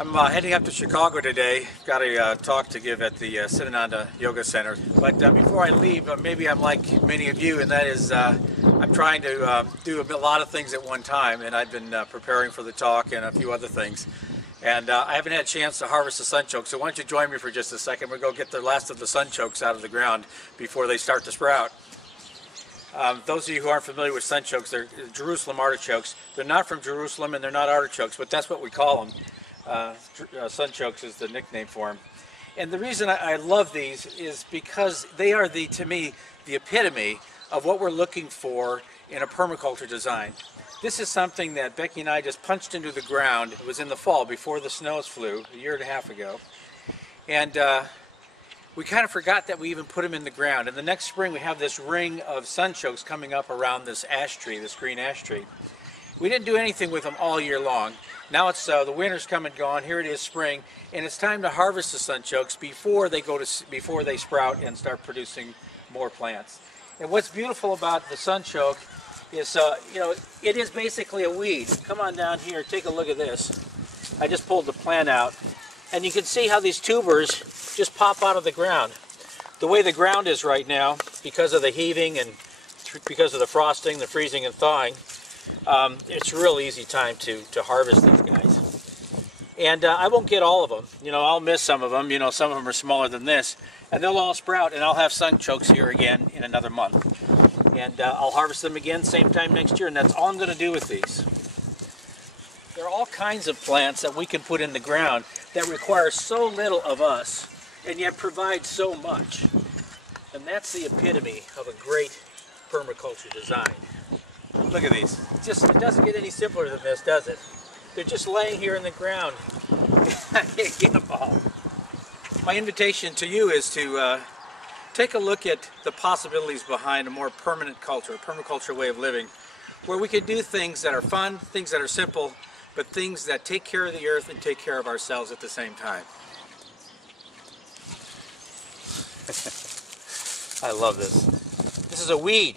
I'm heading up to Chicago today. Got a talk to give at the Siddhananda Yoga Center. But before I leave, maybe I'm like many of you, and that is I'm trying to do a lot of things at one time, and I've been preparing for the talk and a few other things. And I haven't had a chance to harvest the sunchokes, so why don't you join me for just a second. We'll go get the last of the sunchokes out of the ground before they start to sprout. Those of you who aren't familiar with sunchokes, they're Jerusalem artichokes. They're not from Jerusalem and they're not artichokes, but that's what we call them. Sunchokes is the nickname for them. And the reason I love these is because they are, to me, the epitome of what we're looking for in a permaculture design. This is something that Becky and I just punched into the ground. It was in the fall before the snows flew, a year and a half ago. And we kind of forgot that we even put them in the ground. And the next spring we have this ring of sunchokes coming up around this ash tree, this green ash tree. We didn't do anything with them all year long. Now it's the winter's come and gone. Here it is spring, and it's time to harvest the sunchokes before they sprout and start producing more plants. And what's beautiful about the sunchoke is, it is basically a weed. Come on down here, take a look at this. I just pulled the plant out, and you can see how these tubers just pop out of the ground. The way the ground is right now, because of the heaving and because of the frosting, the freezing and thawing, it's a real easy time to harvest these guys. And I won't get all of them. I'll miss some of them. Some of them are smaller than this. And they'll all sprout, and I'll have sunchokes here again in another month. And I'll harvest them again same time next year, and that's all I'm going to do with these. There are all kinds of plants that we can put in the ground that require so little of us, and yet provide so much. And that's the epitome of a great permaculture design. Look at these. It doesn't get any simpler than this, does it? They're just laying here in the ground. Get them all. My invitation to you is to take a look at the possibilities behind a more permanent culture, a permaculture way of living, where we can do things that are fun, things that are simple, but things that take care of the earth and take care of ourselves at the same time. I love this. This is a weed.